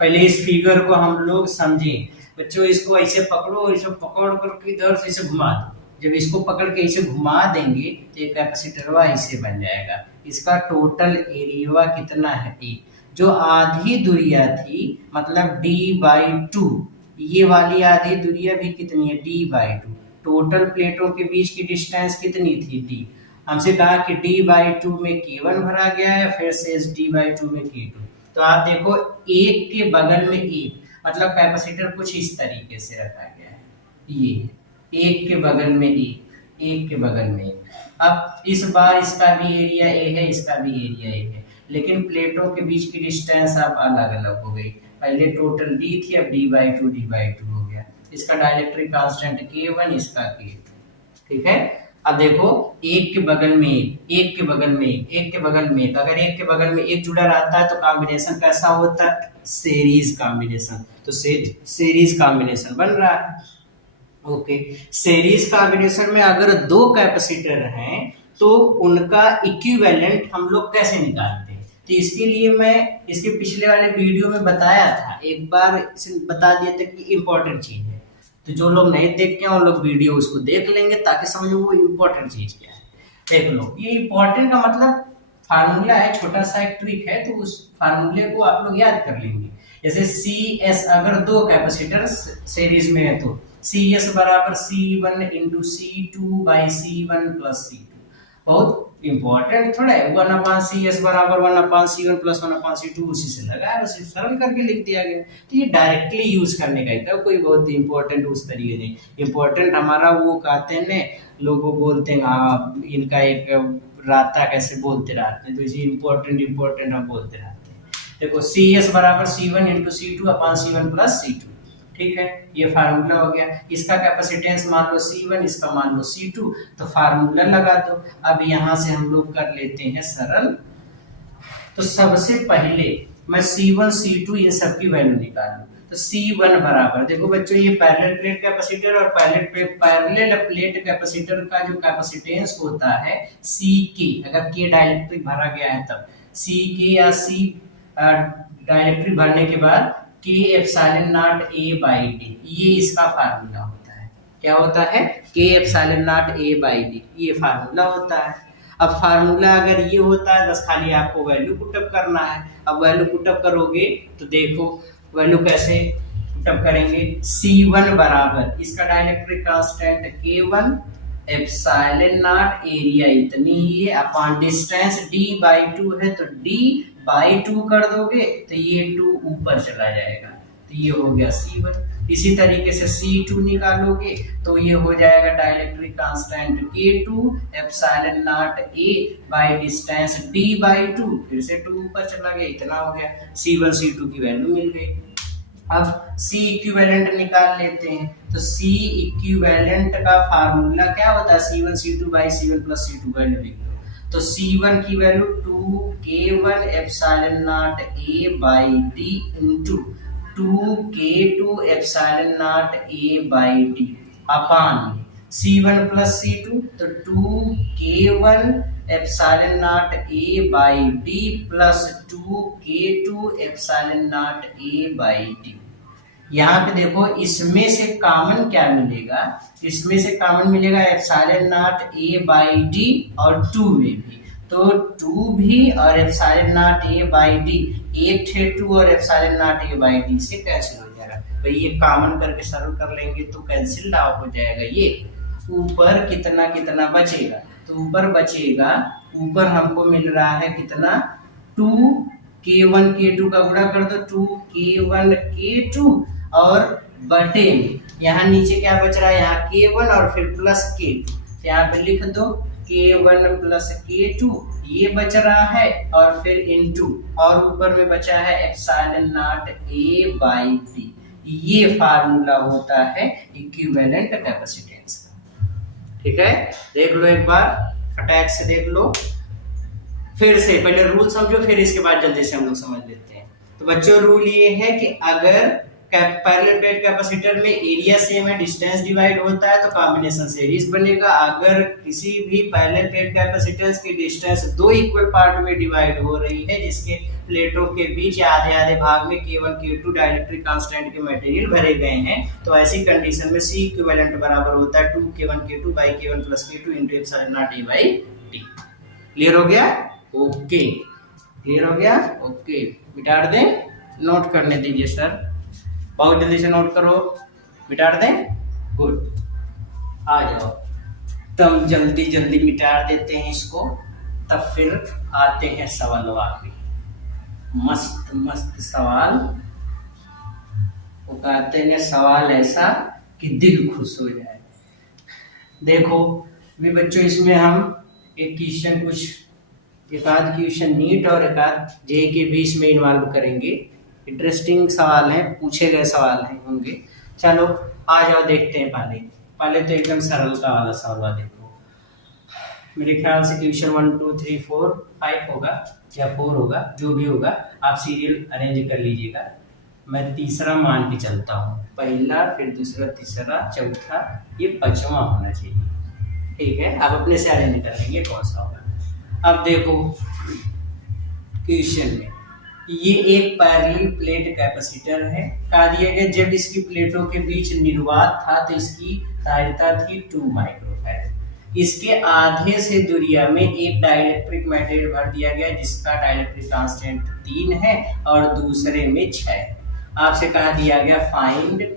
पहले इस फिगर को हम लोग समझें। बच्चों इसको ऐसे पकड़ो, इसे पकड़ कर इधर से इसे घुमा दो। जब इसको पकड़ के इसे घुमा देंगे तो ये कैपेसिटरवा ऐसे बन जाएगा। इसका टोटल एरिया कितना है? ए। जो आधी दूरिया थी मतलब d/2, ये वाली आधी दूरिया भी कितनी है? d/2। टोटल प्लेटों के बीच की डिस्टेंस कितनी थी? d। हमसे कहा कि d/2 में K1 भरा गया है, फिर से d/2 में K2। तो आप देखो एक के बगल में एक, मतलब कैपेसिटर कुछ इस तरीके से रखा गया है। ये एक के बगल में एक के बगल में एक। अब इस बार इसका भी एरिया ए है, इसका भी एरिया ए है, लेकिन प्लेटों के बीच की डिस्टेंस अब अलग अलग हो गई। पहले टोटल d थी, अब d/2 हो गया। इसका डाइलेक्ट्रिक कांस्टेंट K1, इसका K2। ठीक है। अब देखो एक के बगल में एक के बगल में एक के बगल में एक। अगर एक के बगल में एक जुड़ा रहता है तो कॉम्बिनेशन कैसा होता है? Series combination. तो सीरीज कॉम्बिनेशन बन रहा है। ओके, सीरीज कॉम्बिनेशन में अगर दो कैपेसिटर हैं तो उनका इक्विवेलेंट हम लोग कैसे निकालते हैं? तो इसके लिए मैं इसके पिछले वाले वीडियो में बताया था, एक बार बता दिया था कि इम्पोर्टेंट चीज है। तो जो लोग नहीं देख के उन लोग वीडियो उसको देख लेंगे ताकि समझो वो इम्पोर्टेंट चीज क्या है। देख लो, ये इम्पोर्टेंट का मतलब फार्मूला है, छोटा सा एक ट्रिक है, तो उस फार्मूले को आप लोग याद कर लेंगे। जैसे CS, अगर दो कैपेसिटर सीरीज में है तो CS बराबर C1 into C2 by C1 plus C2। बहुत इंपॉर्टेंट थोड़ा है। 1/CS बराबर 1/C1 प्लस 1/C2 उसी से लगा है, बस सरल करके लिख दिया गया। तो ये डायरेक्टली यूज करने का है, कोई बहुत इंपॉर्टेंट उस तरीके नहीं। इंपॉर्टेंट हमारा वो कहते हैं लोग बोलते हैं इनका एक राता कैसे बोलते रहते हैं, तो इसी इंपॉर्टेंट हम बोलते रहते हैं। देखो CS बराबर C1 into C2 upon C1 plus C2। ठीक है, ये फार्मूला हो गया। इसका कैपेसिटेंस मान लो C1, इसका मान लो C2, तो फार्मूला लगा दो। अब यहाँ से हम लोग कर लेते हैं सरल। तो सबसे पहले मैं C1 C2 इन सब की वैल्यू निकालूं। तो C1 बराबर, देखो बच्चों ये पैरेलल प्लेट कैपेसिटर और पैरेलल प्लेट कैपेसिटर का जो कैपेसिटेंस होता है CK, अगर K डाइलेक्ट्रिक भरा गया है तब CK या C डाइलेक्ट्रिक भरने के बाद K epsilon not A by D, ये इसका फार्मूला होता है। क्या होता है? K epsilon not A by D, ये फार्मूला होता है। अब फार्मूला अगर ये होता है, बस खाली आपको वैल्यू पुटअप करना है। अब वैल्यू पुटअप करोगे तो देखो वैल्यू कैसे पुटअप करेंगे। C1 बराबर इसका dielectric constant K1 epsilon not, area इतनी ही है, अपॉन डिस्टेंस D/2 है तो D/2 कर दोगे तो ये 2 ऊपर चला जाएगा, तो ये हो गया C1। इसी तरीके से C2 निकालोगे तो ये हो जाएगा dielectric constant K2 epsilon not A by distance D/2, फिर से 2 ऊपर चला गया, इतना हो गया। C1 C2 की वैल्यू मिल गई। अब C इक्विवेलेंट निकाल लेते हैं, तो C इक्विवेलेंट का फार्मूला क्या होता है, C1 C2 by C1 plus C2, value लिख दो। तो C1 की value 2K1 epsilon not A by D into 2K2 epsilon not A by D upon C1 plus C2, तो 2K1 epsilon not A by D plus 2K2 epsilon not A by D। यहाँ पे देखो इसमें से common क्या मिलेगा, इसमें से कॉमन मिलेगा epsilon not A by D और 2 में भी, तो 2 भी और epsilon not A by D, एक थे 2 और epsilon not A by D से कैंसिल हो जाएगा। तो ये कॉमन करके सरल कर लेंगे तो कैंसिल आउट हो जाएगा। ये ऊपर कितना कितना बचेगा, तो ऊपर बचेगा, ऊपर हमको मिल रहा है कितना 2K1 K2 का गुणा कर दो 2K1 K2 और बटे में यहाँ नीचे क्या बच रहा है, यहाँ K1 और फिर प्लस K2, तो यहाँ पे लिख दो K1 प्लस K2 ये बच रहा है और फिर इनटू और ऊपर में बचा है epsilon not A by D। ये फार्मूला होता है इक्विवेलेंट कैपेसिटेंस का। ठीक है, देख लो एक बार, फटाक से देख लो फिर से, पहले रूल समझो फिर इसके बाद जल्दी से हम लोग समझ लेते हैं। तो बच्चों रूल ये है कि अगर पैरेलल प्लेट कैपेसिटर में एरिया सेम है, डिस्टेंस डिवाइड होता है तो कॉम्बिनेशन सीरीज बनेगा। अगर किसी भी पैरेलल प्लेट कैपेसिटेंस की डिस्टेंस 2 इक्वल पार्ट में डिवाइड हो रही है, जिसके प्लेटों के बीच आधे आधे भाग में K1 K2 डाइलेक्ट्रिक कांस्टेंट के मटेरियल भरे गए हैं, तो ऐसी कंडीशन में C इक्विवेलेंट बराबर होता है 2K1 K2 by K1 plus K2 into epsilon not A by D। Clear हो गया? ओके, क्लियर हो गया? ओके, मिटा दें, नोट करने दीजिए सर, बहुत जल्दी से नोट करो, मिटा दें, गुड। आ जाओ, तब जल्दी जल्दी मिटा देते हैं इसको, तब फिर आते हैं सवालों पे। मस्त मस्त सवाल, वो कहते हैं सवाल ऐसा कि दिल खुश हो जाए। देखो भी बच्चों, इसमें हम एक क्वेश्चन कुछ एक आध क्वेश्चन नीट और एक आध जे के बीच में इन्वॉल्व करेंगे। इंटरेस्टिंग सवाल हैं, पूछे गए सवाल हैं होंगे। चलो आ जाओ देखते हैं। पहले तो एकदम सरल का वाला सवाल देखो, मेरे ख्याल से क्वेश्चन 1 2 3 4 5 होगा या 4 होगा, जो भी होगा आप सीरियल अरेंज कर लीजिएगा। मैं तीसरा मान के चलता हूँ, पहला फिर दूसरा तीसरा चौथा, ये पांचवा होना चाहिए। ठीक है, आप अपने से अरेंज कर लेंगे कौन सा होगा। अब देखो क्वेश्चन में ये एक पैरेलल प्लेट कैपेसिटर है, कहा दिया गया जब इसकी प्लेटों के बीच निर्वात था तो इसकी धारिता थी 2 माइक्रोफैराड। इसके आधे से दूरिया में एक डाइलेक्ट्रिक मटेरियल भर दिया गया जिसका डाइलेक्ट्रिक कांस्टेंट 3 है और दूसरे में 6 है। आपसे कहा दिया गया फाइंड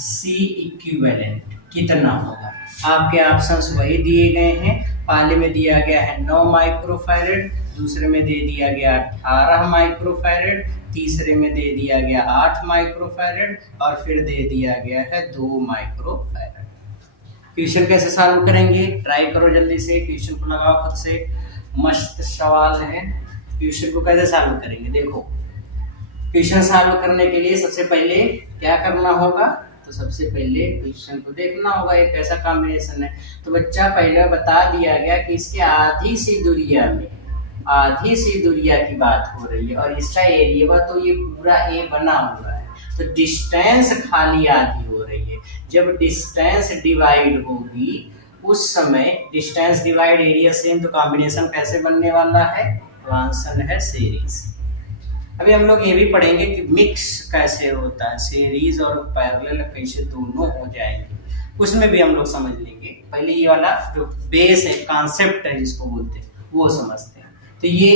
C इक्विवेलेंट कितना होगा। आपके ऑप्शंस वही दिए गए हैं, पहले में दिया गया है 9 माइक्रोफैराड, दूसरे में दे दिया गया 18 माइक्रोफैराड, तीसरे में दे दिया गया 8 माइक्रोफैराड और फिर दे दिया गया है 2 माइक्रोफैराड। क्वेश्चन कैसे सॉल्व करेंगे, ट्राई करो जल्दी से, क्वेश्चन को लगाओ खुद से, मस्त सवाल है। क्वेश्चन को कैसे सॉल्व करेंगे, देखो क्वेश्चन सॉल्व करने के लिए सबसे पहले क्या करना होगा, तो सबसे पहले क्वेश्चन को देखना होगा एक कैसा कॉम्बिनेशन है। तो बच्चा पहले बता दिया गया कि इसके आधी सी दूरिया की बात हो रही है और इसका एरिया तो ये पूरा ए बना हुआ है, तो डिस्टेंस खाली आधी हो रही है। जब डिस्टेंस डिवाइड होगी उस समय डिस्टेंस डिवाइड एरिया सेम, तो कॉम्बिनेशन कैसे बनने वाला है, आंसर है सीरीज। अभी हम लोग ये भी पढ़ेंगे कि मिक्स कैसे होता है, सीरीज और पैरेलल कैसे दोनों हो जाएंगे, उसमें भी हम लोग समझ लेंगे। पहले ये वाला जो बेस है, कॉन्सेप्ट है जिसको बोलते हैं, वो समझते हैं। तो ये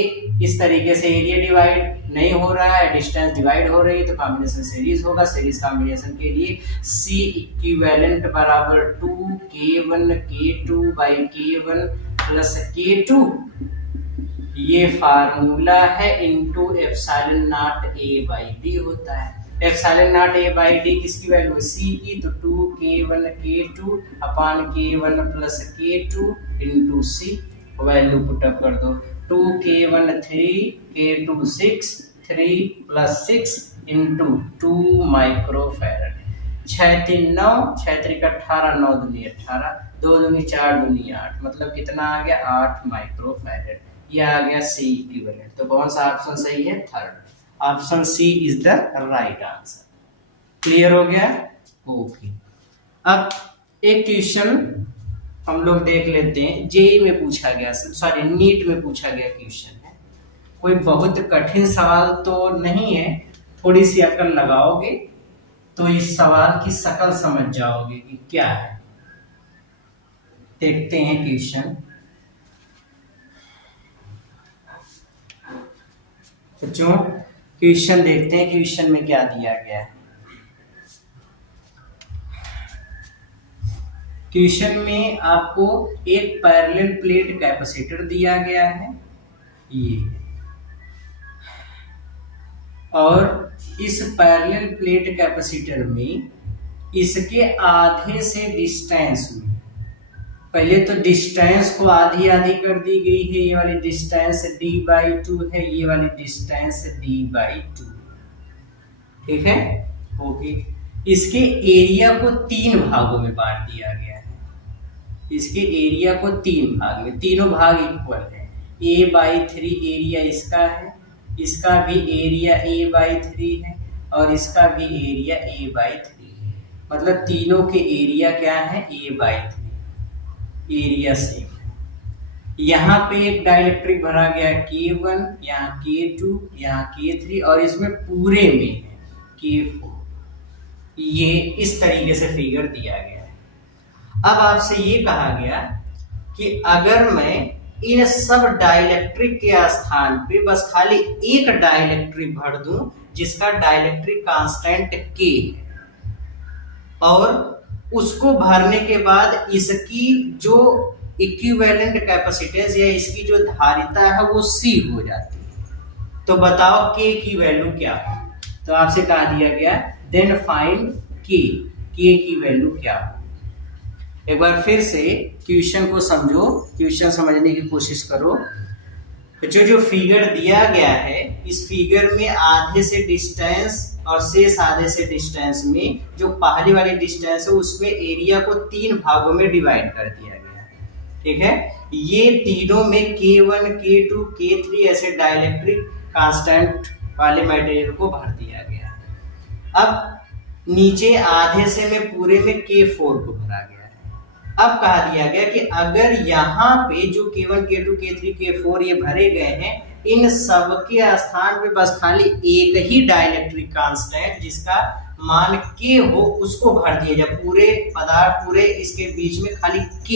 इस तरीके से एरिया डिवाइड नहीं हो रहा है, डिस्टेंस डिवाइड हो रही है, तो कॉम्बिनेशन सीरीज होगा। सीरीज कॉम्बिनेशन के लिए C इक्विवेलेंट बराबर 2k1 k2 by k1 plus k2, ये फार्मूला है, into epsilon not a by d होता है। Epsilon not a by d किसकी वैल्यू है? C की, तो 2k1 k2 अपान k1 plus k2 into C, value put up कर दो। 2k1 3, k2 6, 3 plus 6 into 2 microfarad. 6 3 9, 6 3 18, 9 दूनी 18, 2 दूनी 4 दूनी 8, मतलब कितना आ गया? 8 माइक्रोफैरड। ये आ गया C इक्विवेलेंट। तो कौन सा ऑप्शन सही है? Third option C is the right answer. Clear हो गया? ओके। अब एक क्वेश्चन हम लोग देख लेते हैं, जेई में पूछा गया, सॉरी नीट में पूछा गया क्वेश्चन है। कोई बहुत कठिन सवाल तो नहीं है, थोड़ी सी अकल लगाओगे तो इस सवाल की शकल समझ जाओगे कि क्या है। देखते हैं क्वेश्चन। बच्चों क्वेश्चन देखते हैं, क्वेश्चन में क्या दिया गया है। क्वेश्चन में आपको एक पैरेलल प्लेट कैपेसिटर दिया गया है ये, और इस पैरेलल प्लेट कैपेसिटर में इसके आधे से डिस्टेंस में, पहले तो डिस्टेंस को आधी आधी कर दी गई है, ये वाली डिस्टेंस d/2 है, ये वाली डिस्टेंस d/2, ठीक है, ओके। इसके एरिया को 3 भागों में बांट दिया गया है। इसके एरिया को 3 भाग में, तीनों भाग इक्वल है। a/3 एरिया इसका है, इसका भी एरिया a/3 है, और इसका भी एरिया a/3 है। मतलब तीनों के एरिया क्या है? a/3, एरिया सेम है। यहाँ पे एक डाइलेक्ट्रिक भरा गया K1, यहाँ K2, यहाँ K3, और इसमें पूरे में है K4। ये इस तरीके से फिगर दिया गया है। अब आपसे ये कहा गया कि अगर मैं इन सब डाइलेक्ट्रिक के स्थान पे बस खाली एक डाइलेक्ट्रिक भर दूं जिसका डाइलेक्ट्रिक कांस्टेंट K है, और उसको भरने के बाद इसकी जो इक्विवेलेंट कैपेसिटेंस या इसकी जो धारिता है वो C हो जाती है, तो बताओ K की वैल्यू क्या है? तो आपसे कहा दिया गया देन फाइंड K की वैल्यू क्या हो। एक बार फिर से क्वेश्चन को समझो, क्वेश्चन समझने की कोशिश करो। जो फिगर दिया गया है, इस फिगर में आधे से डिस्टेंस और शेष आधे से डिस्टेंस में जो पहली वाली डिस्टेंस है उसमें एरिया को 3 भागों में डिवाइड कर दिया गया है, ठीक है। ये तीनों में K1, K2, K3 ऐसे डाइलेक्ट्रिक कांस्टेंट वाले मटेरियल को भर दिया गया है। अब नीचे आधे से में पूरे में K4 को भरा गया है। अब कहा दिया गया कि अगर यहाँ पे जो K1, K2, K3, K4 ये भरे गए हैं, इन सब के स्थान पे बस खाली एक ही डाइलेक्ट्रिक कांस्टेंट जिसका मान K हो उसको भर दिया जाए। पूरे पदार्थ, पूरे इसके बीच में खाली K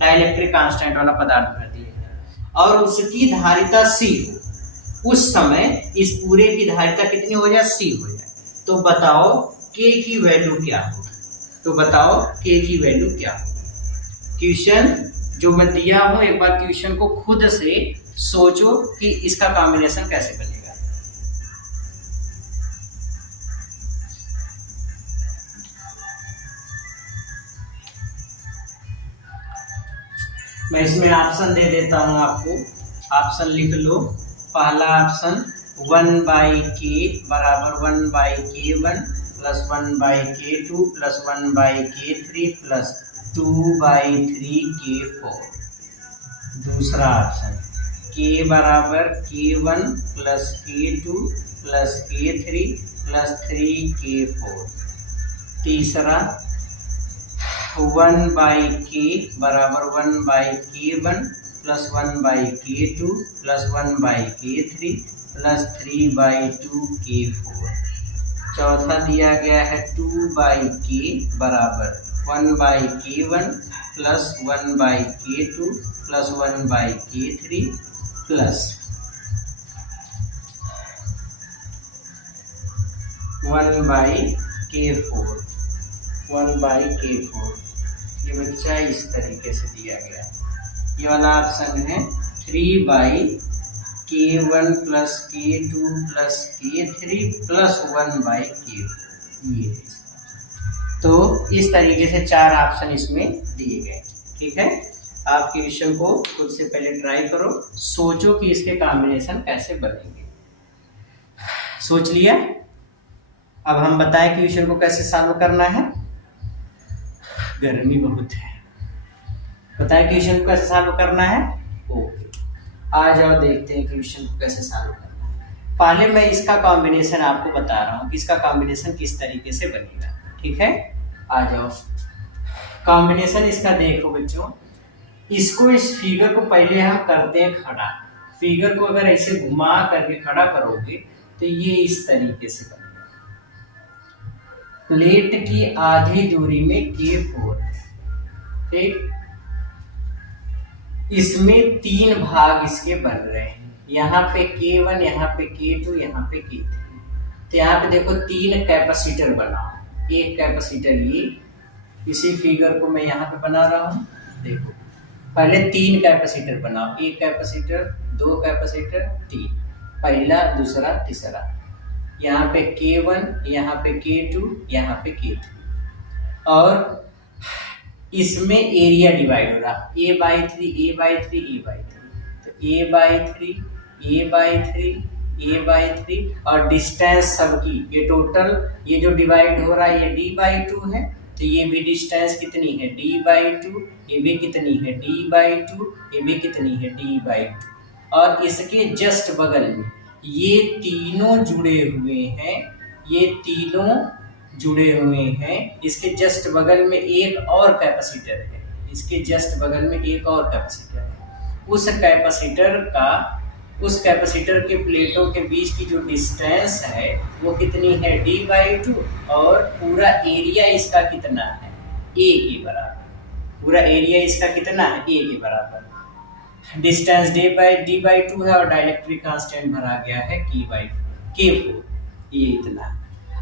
डाइलेक्ट्रिक कांस्टेंट वाला पदार्थ भर दिया जाए, और उसकी धारिता C हो। उस समय इस पूरे की धारिता कितनी हो जाए? C हो जाए। तो बताओ K की वैल्यू क्या हो? तो बताओ K की वैल्यू क्या हो? क्वेश्चन जो मैं दिया हूं, एक बार क्वेश्चन को खुद से सोचो कि इसका कॉम्बिनेशन कैसे बनेगा। मैं इसमें ऑप्शन दे देता हूं आपको, ऑप्शन लिख लो। पहला ऑप्शन 1/k बराबर 1/k1 plus 1/k2 plus 1/k3 plus 2/3k4। दूसरा ऑप्शन K बराबर K1 plus K2 plus K3 plus 3k4। तीसरा 1/k बराबर 1/k1 plus 1/k2 plus 1/k3 plus 3/2k4। चौथा दिया गया है 2/k बराबर 1/k1 plus 1/k2 plus 1/k3 plus 1/k4 ये बच्चा इस तरीके से दिया गया है। ये वाला ऑप्शन है 3/k1 plus k2 plus k3 plus 1/k4 ये। तो इस तरीके से 4 ऑप्शन इसमें दिए गए। ठीक है, आप क्वेश्चन को खुद से पहले ट्राई करो, सोचो कि इसके कॉम्बिनेशन कैसे बनेंगे। सोच लिया? अब हम बताएं क्वेश्चन को कैसे सॉल्व करना है। गर्मी बहुत है, बताएं क्वेश्चन को कैसे सॉल्व करना है। ओके, आ जाओ देखते हैं क्वेश्चन को कैसे सॉल्व करना है। पहले मैं इसका कॉम्बिनेशन आपको बता रहा हूँ कि इसका कॉम्बिनेशन किस तरीके से बनेगा। ठीक है, आ जाओ कॉम्बिनेशन इसका देखो बच्चों। इसको, इस फिगर को पहले हम करते हैं खड़ा। फिगर को अगर ऐसे घुमा करके खड़ा करोगे तो ये इस तरीके से बनेगा। प्लेट की आधी दूरी में k4, ठीक, इसमें 3 भाग इसके बन रहे हैं। यहाँ पे k1, यहाँ पे k2, यहाँ पे k3। तो यहाँ पे देखो 3 कैपेसिटर बनाओ। एक कैपेसिटर ये, इसी फिगर को मैं यहाँ पे बना रहा हूँ। देखो पहले 3 कैपेसिटर बनाओ, एक कैपेसिटर, 2 कैपेसिटर, 3, पहला, दूसरा, तीसरा। यहाँ पे k1, यहाँ पे k2, यहाँ पे k3। और इसमें एरिया डिवाइड हो रहा, a/3, a/3, a/3। तो a/3, a/3, a/3 और डिस्टेंस सबकी, ये टोटल, ये जो डिवाइड हो रहा है ये d/2 है। तो ये भी डिस्टेंस कितनी है, d/2, ये भी कितनी है, d/2, ये भी कितनी है, d/2। और इसके जस्ट बगल में ये तीनों जुड़े हुए हैं, ये तीनों जुड़े हुए हैं। इसके जस्ट बगल में एक और कैपेसिटर है, इसके जस्ट बगल में एक और कैपेसिटर है। उस कैपेसिटर के प्लेटों के बीच की जो डिस्टेंस है वो कितनी है, d/2। और पूरा एरिया इसका कितना है, a के बराबर। पूरा एरिया इसका कितना है, a के बराबर। डिस्टेंस d/2 है और डाइलेक्ट्रिक कांस्टेंट भरा गया है k4। ये इतना है।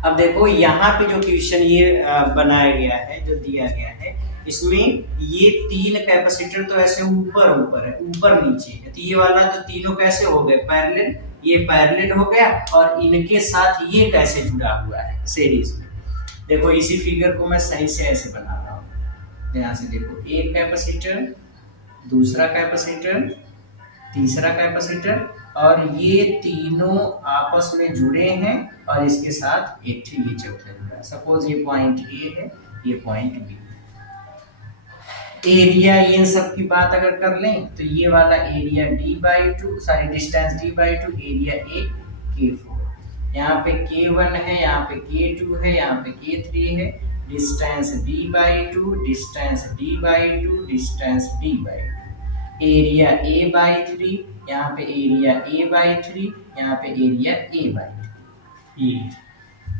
अब देखो यहाँ पे जो क्वेश्चन ये बनाया गया है, जो दिया गया है, इसमें ये 3 कैपेसिटर तो ऐसे ऊपर ऊपर है, ऊपर नीचे है। तो ये वाला तो तीनों कैसे हो गए, पैरेलल। ये पैरेलल हो गया और इनके साथ ये कैसे जुड़ा हुआ है, सीरीज में। देखो इसी फिगर को मैं सही से ऐसे बना रहा हूँ। ध्यान से देखो, एक कैपेसिटर, दूसरा कैपेसिटर, तीसरा कैपेसिटर, और ये तीनों आपस में जुड़े हैं और इसके साथ एक ये चौथा जुड़ा है। सपोज ये पॉइंट ए है, ये पॉइंट बी। एरिया इन सब की बात अगर कर लें तो ये वाला area distance d/2, area a k4। यहाँ पे k1 है, यहाँ पे k2 है, यहाँ पे k3 है। Distance d/2, distance d/2, distance d/2। Area a/3, यहाँ पे एरिया a/3, यहाँ पे एरिया a/3।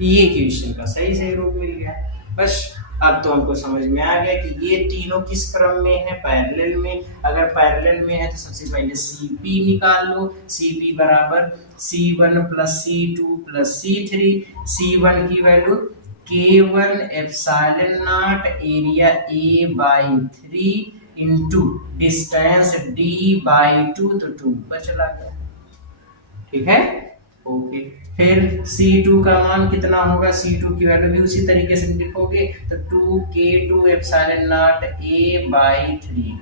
ये क्वेश्चन का सही रूप मिल गया। बस अब तो हमको समझ में आ गया कि ये तीनों किस क्रम में है, पैरेलल में। अगर पैरेलल में है तो सबसे पहले CP निकाल लो। CP बराबर C1 plus C2 plus C3। C1 की value K1 epsilon not area a/3 into distance d/2, तो 2 पर चला गया। ठीक है, ओके। फिर C2 का मान कितना होगा, C2 की वैल्यू भी उसी तरीके से लिखोगे, तो 2K2 एप्सिलॉन नॉट a/3।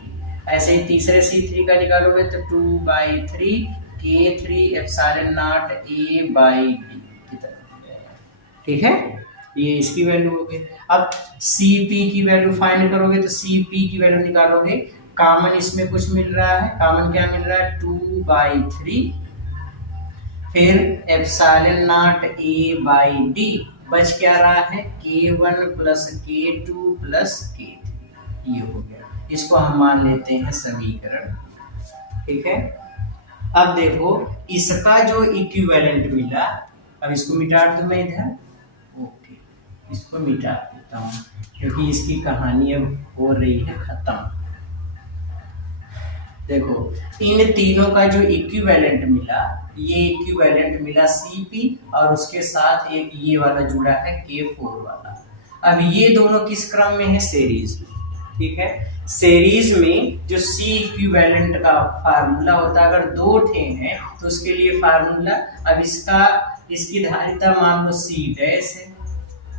ऐसे ही तीसरे C3 का निकालोगे तो 2/3 K3 एप्सिलॉन नॉट a/d की तरह। ठीक है, ये इसकी वैल्यू हो गई। अब CP की वैल्यू फाइंड करोगे तो CP की वैल्यू निकालोगे। कॉमन इसमें कुछ मिल रहा है, कॉमन क्या मिल रहा है, 2/3, फिर एप्सिलॉन नॉट a/d, बच क्या रहा है, K1 plus K2 plus K3। ये हो गया, इसको हम मान लेते हैं समीकरण। ठीक है, अब देखो इसका जो इक्विवेलेंट मिला, अब इसको मिटा दूं मैं इधर। ओके, इसको मिटा दूं। खत्म, क्योंकि इसकी कहानी अब हो रही है खत्म। देखो इन तीनों का जो इक्विवेलेंट मिला, ये इक्विवेलेंट मिला Cp और उसके साथ एक ये वाला जुड़ा है K4 वाला। अब ये दोनों किस क्रम में है? सीरीज में। ठीक है, सीरीज में जो C इक्विवेलेंट का फार्मूला होता है, अगर दो ठे हैं तो उसके लिए फार्मूला, अब इसकी धारिता मान लो C डैश है,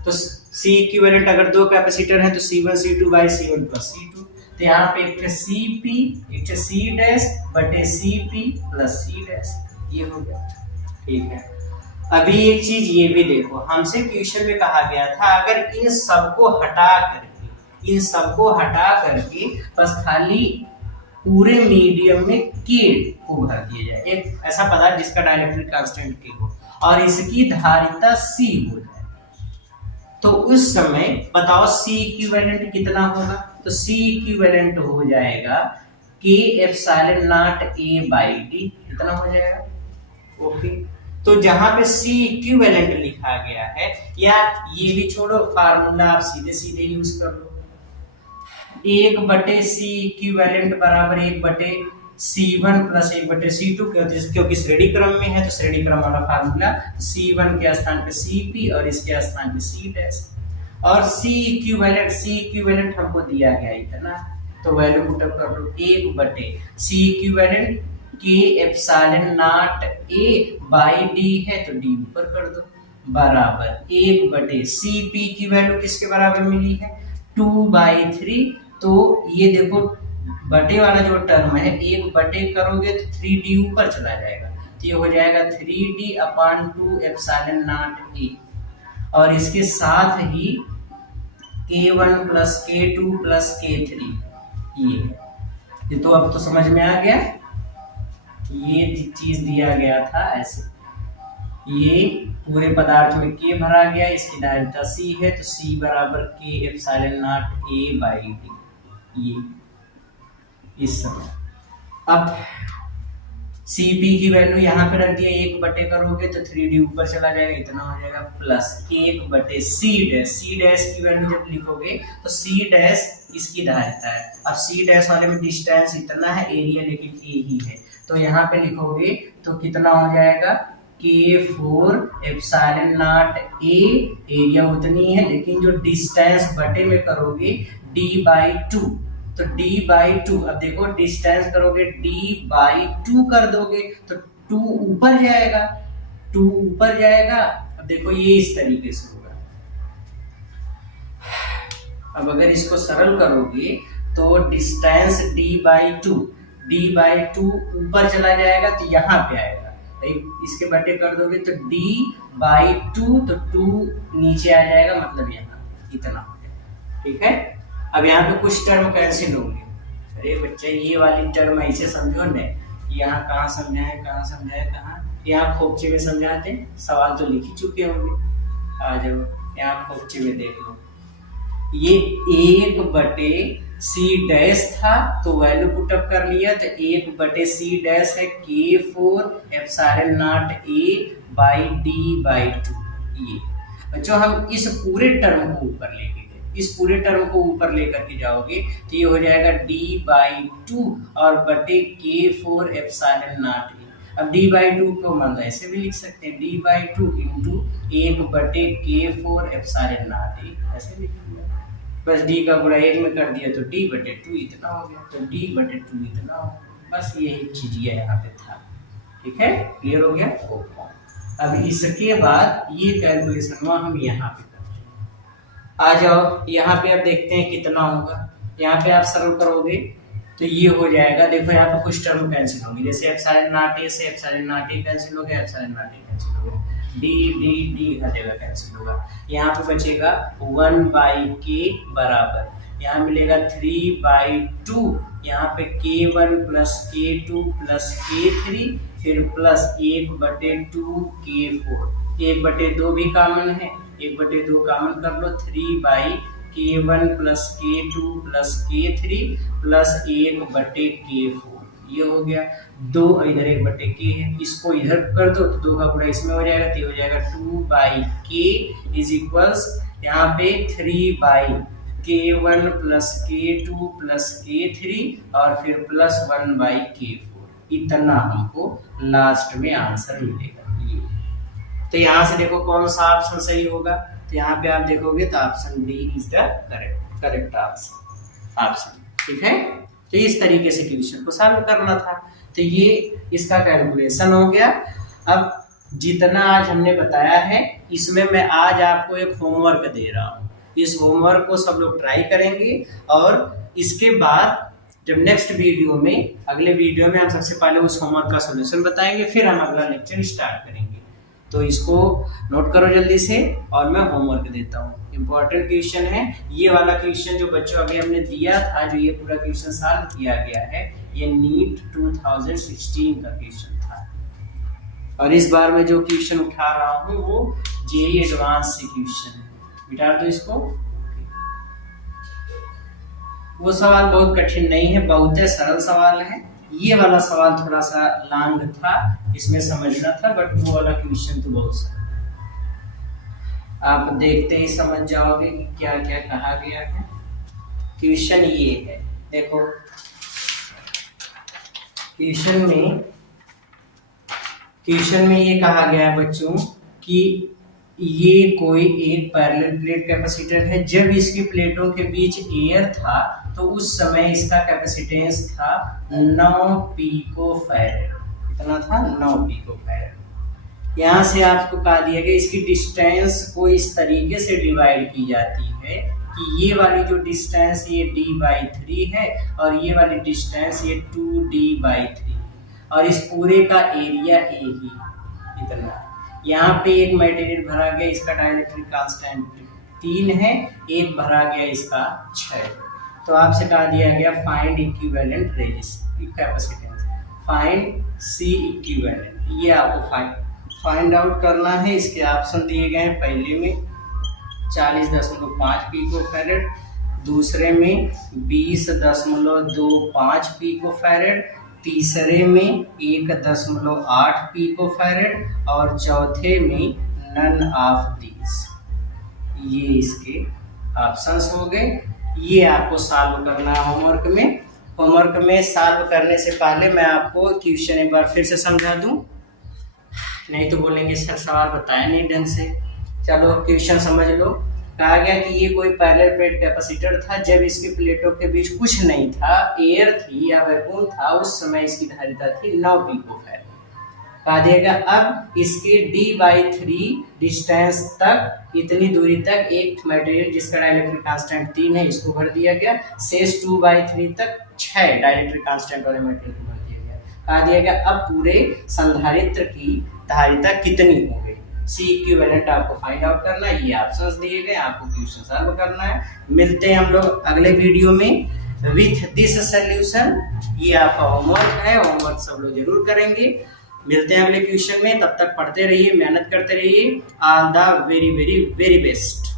तो C इक्विवेलेंट अगर दो कैपेसिटर है तो C1 C2 by C1 plus C2, तो यहाँ पे एक Cp एक C डैश बटे Cp प्लस C डैश, ये हो गया। ठीक है, अभी एक चीज ये भी देखो, हमसे क्वेश्चन में कहा गया था अगर इन सबको हटा करके बस खाली पूरे मीडियम में K को भर दिया जाए, एक ऐसा पदार्थ जिसका डाइलेक्ट्रिक कांस्टेंट K हो और इसकी धारिता C हो जाए, तो उस समय बताओ C इक्विवेलेंट कितना होगा? तो C इक्विवेलेंट हो जाएगा K epsilon not A by D, इतना हो जाएगा। ओके, तो जहां पे C इक्विवेलेंट लिखा गया है, या ये भी छोड़ो, फार्मूला आप सीधे सीधे यूज कर लो, 1/C इक्विवेलेंट बराबर 1/C1 प्लस 1/C2, क्योंकि श्रेणी क्रम में है तो श्रेणी क्रम वाला फार्मूला, C1 के स्थान पे Cp और इसके स्थान पे C डैश, और C इक्विवेलेंट हमको दिया गया इतना, तो वैल्यू पुट अप कर लो, 1/C equivalent K epsilon not A by D है तो D ऊपर कर दो, बराबर 1/Cp की वैल्यू किसके बराबर मिली है? 2/3, तो ये देखो बटे वाला जो टर्म है, 1 करोगे तो 3D ऊपर चला जाएगा, तो ये हो जाएगा 3D/2 एप्सिलॉन नॉट A, और इसके साथ ही K1 plus K2 plus K3, ये तो अब तो समझ में आ गया, ये चीज दिया गया था ऐसे, ये पूरे पदार्थ में K भरा गया, इसकी धारिता C है तो C बराबर K epsilon not A by D, ये इस समय। अब Cp की वैल्यू यहाँ पे रख दिया, 1 करोगे तो 3D ऊपर चला जाएगा, इतना हो जाएगा, प्लस 1/C डैश की वैल्यू जब लिखोगे तो C डैश इसकी धारिता है, अब C डैश वाले में डिस्टेंस इतना है, एरिया लेकिन A ही है, तो यहाँ पे लिखोगे तो कितना हो जाएगा? K4 epsilon not A, area उतनी है लेकिन जो डिस्टेंस बटे में करोगे D/2, तो D/2, अब देखो डिस्टेंस करोगे D/2 कर दोगे तो 2 ऊपर जाएगा, अब देखो ये इस तरीके से होगा। अब अगर इसको सरल करोगे तो डिस्टेंस D/2 ऊपर चला जाएगा तो यहाँ पे आएगा, इसके बटे कर दोगे तो D/2, तो 2 नीचे आ जाएगा, मतलब यहाँ इतना हो जाएगा। ठीक है, अब यहाँ पे कुछ टर्म कैंसिल होंगे। अरे बच्चे ये वाली टर्म ऐसे समझो न, यहाँ कहाँ समझाए कहाँ, यहाँ खोपचे में समझाते, सवाल तो लिख ही चुके होंगे, आ जाओ यहाँ खोपचे में देख लो, ये 1/C डैश था तो वैल्यू पुट अप कर लिया, तो 1/C डैश है K4 epsilon not A by D/2, ये बच्चों हम इस पूरे टर्म को ऊपर लेके लेकर के जाओगे तो ये हो जाएगा D/2 और बटे K4 एप्सिलॉन नॉट A। अब D/2 को मान लो ऐसे भी लिख सकते हैं, D/2 into 1/K4 epsilon not A, ऐसे लिख लिया, बस D का गुणा 1 में कर दिया तो D/2 इतना हो गया, तो D/2 इतना हो, बस यही चीज यहाँ पे था। ठीक है, क्लियर हो गया। अब इसके बाद ये कैलकुलेशन हम यहाँ पे आ जाओ, यहाँ पे आप देखते हैं कितना होगा, यहाँ पे आप सरल करोगे तो ये हो जाएगा, देखो यहाँ पे कुछ टर्म कैंसिल होंगे, जैसे एप्सिलॉन नॉट A से एप्सिलॉन नॉट A कैंसिल हो गया, एप्सिलॉन नॉट A कैंसिल हो गया, D घटेगा, कैंसिल होगा, यहाँ पे बचेगा 1/K बराबर, यहाँ मिलेगा 3/2, यहाँ पे K1 plus K2 plus K3, फिर प्लस 1/2 K4, 1/2 भी कॉमन है, 1/2 कॉमन कर लो, 3/K1 plus K2 plus K3 plus 1/K4, ये हो गया 2 इधर 1/k है, इसको इधर कर दो तो 2 का गुणा इसमें हो जाएगा, तो हो जाएगा 2/k इज इक्वल्स यहाँ पे 3/k1 plus k2 plus k3 और फिर प्लस 1/k4। इतना हमको लास्ट में आंसर मिलेगा ये। तो यहाँ से देखो कौन सा ऑप्शन सही होगा, तो यहाँ पे आप देखोगे तो option D is the correct answer option. ठीक है, तो इस तरीके से क्वेश्चन को सॉल्व करना था। तो ये इसका कैलकुलेशन हो गया। अब जितना आज हमने बताया है इसमें मैं आज आपको एक होमवर्क दे रहा हूँ, इस होमवर्क को सब लोग ट्राई करेंगे और इसके बाद जब नेक्स्ट वीडियो में, अगले वीडियो में हम सबसे पहले उस होमवर्क का सॉल्यूशन बताएंगे, फिर हम अगला लेक्चर स्टार्ट करेंगे। तो इसको नोट करो जल्दी से और मैं होमवर्क देता हूँ। इंपॉर्टेंट क्वेश्चन है ये वाला क्वेश्चन जो बच्चों अभी हमने दिया था, जो ये पूरा क्वेश्चन सॉल्व किया गया है, ये नीट 2016 का क्वेश्चन था। और इस बार मैं जो क्वेश्चन उठा रहा हूँ वो जेईई एडवांस से क्वेश्चन है। मिटा दो इसको। वो सवाल बहुत कठिन नहीं है, बहुत सरल सवाल है। ये वाला सवाल थोड़ा सा लॉन्ग था, इसमें समझना था, बट वो वाला क्वेश्चन तो बहुत सरल। आप देखते ही समझ जाओगे कि क्या क्या कहा गया है। क्वेश्चन ये है, देखो क्वेश्चन में ये कहा गया है बच्चों कि ये कोई एक पैरेलल प्लेट कैपेसिटर है। जब इसकी प्लेटों के बीच एयर था तो उस समय इसका कैपेसिटेंस था 9 पिकोफैरेड। कितना था? 9 पिकोफैरेड। यहाँ से आपको कहा दिया गया इसकी डिस्टेंस को इस तरीके से डिवाइड की जाती है कि ये वाली जो डिस्टेंस ये d/3 है और ये वाली डिस्टेंस ये 2d/3 है और इस पूरे का एरिया ए ही इतना। यहाँ पे एक मटेरियल भरा गया, इसका डाइलेक्ट्रिक कांस्टेंट 3 है, एक भरा गया इसका 6। तो आपसे कहा दिया गया find equivalent capacitance, find C equivalent. ये आपको फाइंड आउट करना है। इसके ऑप्शन दिए गए हैं, पहले में 40.5 पिकोफैरेड, दूसरे में 20.25 पिकोफैरेड, तीसरे में 1.8 पिकोफैरेड और चौथे में नन ऑफ दीज। ये इसके ऑप्शंस हो गए। ये आपको सॉल्व करना है होमवर्क में। होमवर्क में सॉल्व करने से पहले मैं आपको क्वेश्चन एक बार फिर से समझा दूं, नहीं तो बोलेंगे सर सवाल बताया नहीं ढंग से। चलो क्वेश्चन समझ लो। कहा गया कि ये कोई पैरेलल प्लेट कैपेसिटर था। जब इसकी प्लेटों के बीच कुछ नहीं था, एयर थी या वैक्यूम था, उस समय इसकी धारिता थी 9 पिकोफैरेड। कहा दिया अब इसके d/3 डिस्टेंस तक, इतनी दूरी तक एक मटेरियल जिसका डाइलेक्ट्रिक कांस्टेंट 3 है इसको भर दिया गया। शेष 2/3 तक 6 डाइलेक्ट्रिक कांस्टेंट वाले मटेरियल को भर दिया गया। कहा दिया अब पूरे संधारित्र की धारिता कितनी हो गई। सी इक्विवेलेंट आपको फाइंड आउट करना है। ये ऑप्शंस दिए गए, आपको क्वेश्चन सॉल्व करना है। मिलते हैं हम लोग अगले वीडियो में विथ दिस सॉल्यूशन। ये आपका होमवर्क है, होमवर्क सब लोग जरूर करेंगे। मिलते हैं अगले क्वेश्चन में, तब तक पढ़ते रहिए, मेहनत करते रहिए। All the very very very best.